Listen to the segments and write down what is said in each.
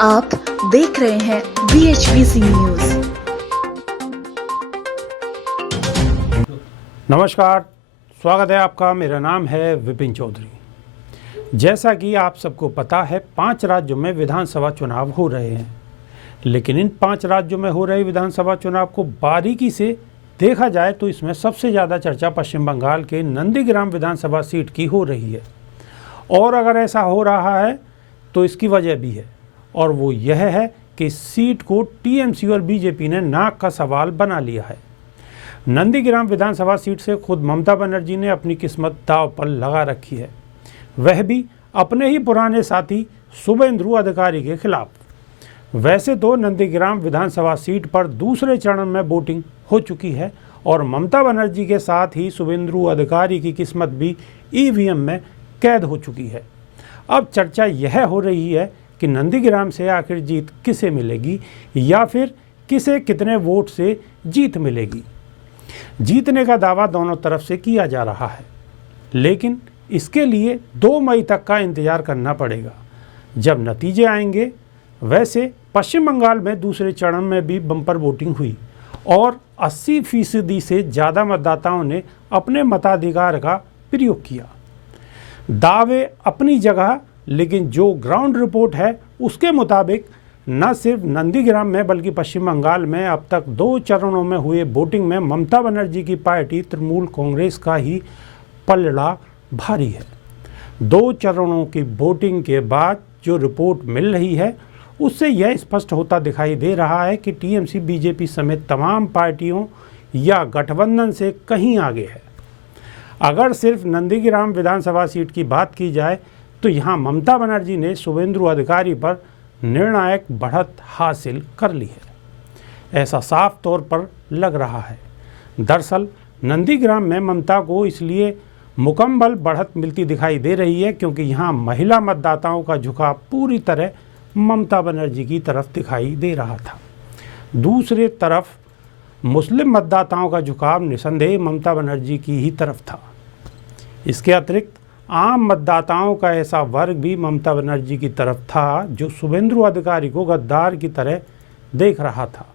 आप देख रहे हैं BHBC न्यूज। नमस्कार, स्वागत है आपका। मेरा नाम है विपिन चौधरी। जैसा कि आप सबको पता है, 5 राज्यों में विधानसभा चुनाव हो रहे हैं, लेकिन इन 5 राज्यों में हो रहे विधानसभा चुनाव को बारीकी से देखा जाए तो इसमें सबसे ज़्यादा चर्चा पश्चिम बंगाल के नंदीग्राम विधानसभा सीट की हो रही है। और अगर ऐसा हो रहा है तो इसकी वजह भी है, और वो यह है कि इस सीट को टीएमसी और बीजेपी ने नाक का सवाल बना लिया है। नंदीग्राम विधानसभा सीट से खुद ममता बनर्जी ने अपनी किस्मत दांव पर लगा रखी है, वह भी अपने ही पुराने साथी शुभेंदु अधिकारी के खिलाफ। वैसे तो नंदीग्राम विधानसभा सीट पर दूसरे चरण में वोटिंग हो चुकी है और ममता बनर्जी के साथ ही शुभेंदु अधिकारी की किस्मत भी ईवीएम में कैद हो चुकी है। अब चर्चा यह हो रही है कि नंदीग्राम से आखिर जीत किसे मिलेगी या फिर किसे कितने वोट से जीत मिलेगी। जीतने का दावा दोनों तरफ से किया जा रहा है, लेकिन इसके लिए 2 मई तक का इंतजार करना पड़ेगा, जब नतीजे आएंगे। वैसे पश्चिम बंगाल में दूसरे चरण में भी बम्पर वोटिंग हुई और 80% से ज़्यादा मतदाताओं ने अपने मताधिकार का प्रयोग किया। दावे अपनी जगह, लेकिन जो ग्राउंड रिपोर्ट है उसके मुताबिक न सिर्फ नंदीग्राम में बल्कि पश्चिम बंगाल में अब तक 2 चरणों में हुए वोटिंग में ममता बनर्जी की पार्टी तृणमूल कांग्रेस का ही पलड़ा भारी है। 2 चरणों की वोटिंग के बाद जो रिपोर्ट मिल रही है उससे यह स्पष्ट होता दिखाई दे रहा है कि टीएमसी बीजेपी समेत तमाम पार्टियों या गठबंधन से कहीं आगे है। अगर सिर्फ नंदीग्राम विधानसभा सीट की बात की जाए तो यहाँ ममता बनर्जी ने शुभेंदु अधिकारी पर निर्णायक बढ़त हासिल कर ली है, ऐसा साफ तौर पर लग रहा है। दरअसल नंदीग्राम में ममता को इसलिए मुकम्मल बढ़त मिलती दिखाई दे रही है क्योंकि यहाँ महिला मतदाताओं का झुकाव पूरी तरह ममता बनर्जी की तरफ दिखाई दे रहा था। दूसरे तरफ मुस्लिम मतदाताओं का झुकाव निसंदेह ममता बनर्जी की ही तरफ था। इसके अतिरिक्त आम मतदाताओं का ऐसा वर्ग भी ममता बनर्जी की तरफ था जो शुभेंदु अधिकारी को गद्दार की तरह देख रहा था।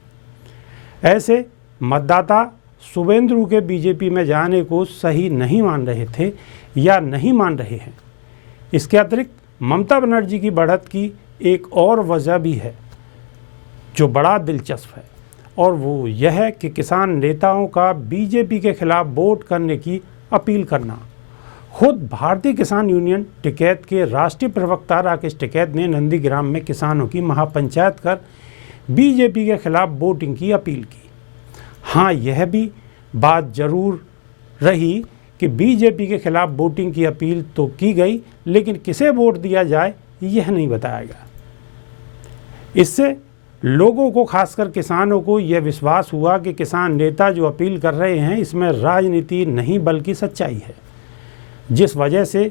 ऐसे मतदाता शुभेंदु के बीजेपी में जाने को सही नहीं मान रहे थे या नहीं मान रहे हैं। इसके अतिरिक्त ममता बनर्जी की बढ़त की एक और वजह भी है जो बड़ा दिलचस्प है, और वो यह है कि किसान नेताओं का बीजेपी के खिलाफ वोट करने की अपील करना। खुद भारतीय किसान यूनियन टिकैत के राष्ट्रीय प्रवक्ता राकेश टिकैत ने नंदीग्राम में किसानों की महापंचायत कर बीजेपी के खिलाफ वोटिंग की अपील की। हाँ, यह भी बात जरूर रही कि बीजेपी के खिलाफ वोटिंग की अपील तो की गई, लेकिन किसे वोट दिया जाए यह नहीं बताया गया। इससे लोगों को, खासकर किसानों को, यह विश्वास हुआ कि किसान नेता जो अपील कर रहे हैं इसमें राजनीति नहीं बल्कि सच्चाई है, जिस वजह से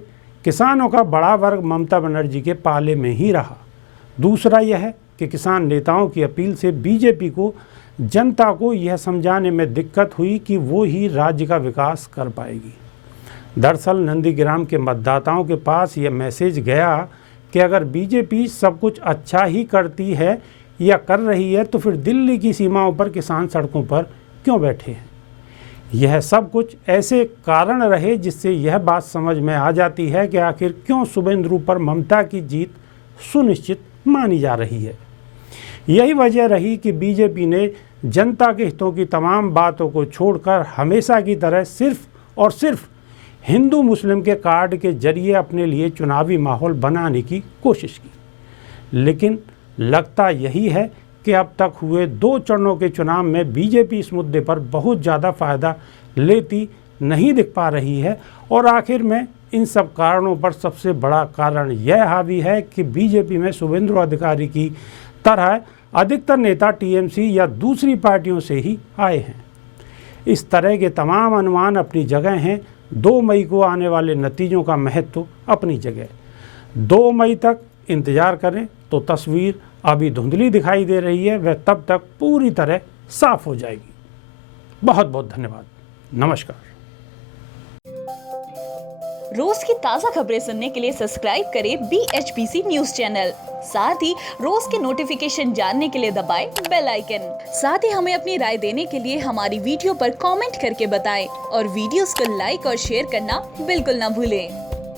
किसानों का बड़ा वर्ग ममता बनर्जी के पाले में ही रहा। दूसरा यह है कि किसान नेताओं की अपील से बीजेपी को, जनता को यह समझाने में दिक्कत हुई कि वो ही राज्य का विकास कर पाएगी। दरअसल नंदीग्राम के मतदाताओं के पास यह मैसेज गया कि अगर बीजेपी सब कुछ अच्छा ही करती है या कर रही है तो फिर दिल्ली की सीमाओं पर किसान सड़कों पर क्यों बैठे हैं। यह सब कुछ ऐसे कारण रहे जिससे यह बात समझ में आ जाती है कि आखिर क्यों शुभेंदु पर ममता की जीत सुनिश्चित मानी जा रही है। यही वजह रही कि बीजेपी ने जनता के हितों की तमाम बातों को छोड़कर हमेशा की तरह सिर्फ और सिर्फ हिंदू मुस्लिम के कार्ड के जरिए अपने लिए चुनावी माहौल बनाने की कोशिश की। लेकिन लगता यही है कि अब तक हुए 2 चरणों के चुनाव में बीजेपी इस मुद्दे पर बहुत ज़्यादा फ़ायदा लेती नहीं दिख पा रही है, और आखिर में इन सब कारणों पर सबसे बड़ा कारण यह हावी है कि बीजेपी में शुभेंदु अधिकारी की तरह अधिकतर नेता टीएमसी या दूसरी पार्टियों से ही आए हैं। इस तरह के तमाम अनुमान अपनी जगह हैं। 2 मई को आने वाले नतीजों का महत्व अपनी जगह। 2 मई तक इंतज़ार करें तो तस्वीर अभी धुंधली दिखाई दे रही है, वह तब तक पूरी तरह साफ हो जाएगी। बहुत बहुत धन्यवाद। नमस्कार। रोज की ताज़ा खबरें सुनने के लिए सब्सक्राइब करें BHBC न्यूज चैनल। साथ ही रोज के नोटिफिकेशन जानने के लिए दबाएं बेल आइकन। साथ ही हमें अपनी राय देने के लिए हमारी वीडियो पर कमेंट करके बताएं और वीडियोस को लाइक और शेयर करना बिल्कुल ना भूलें।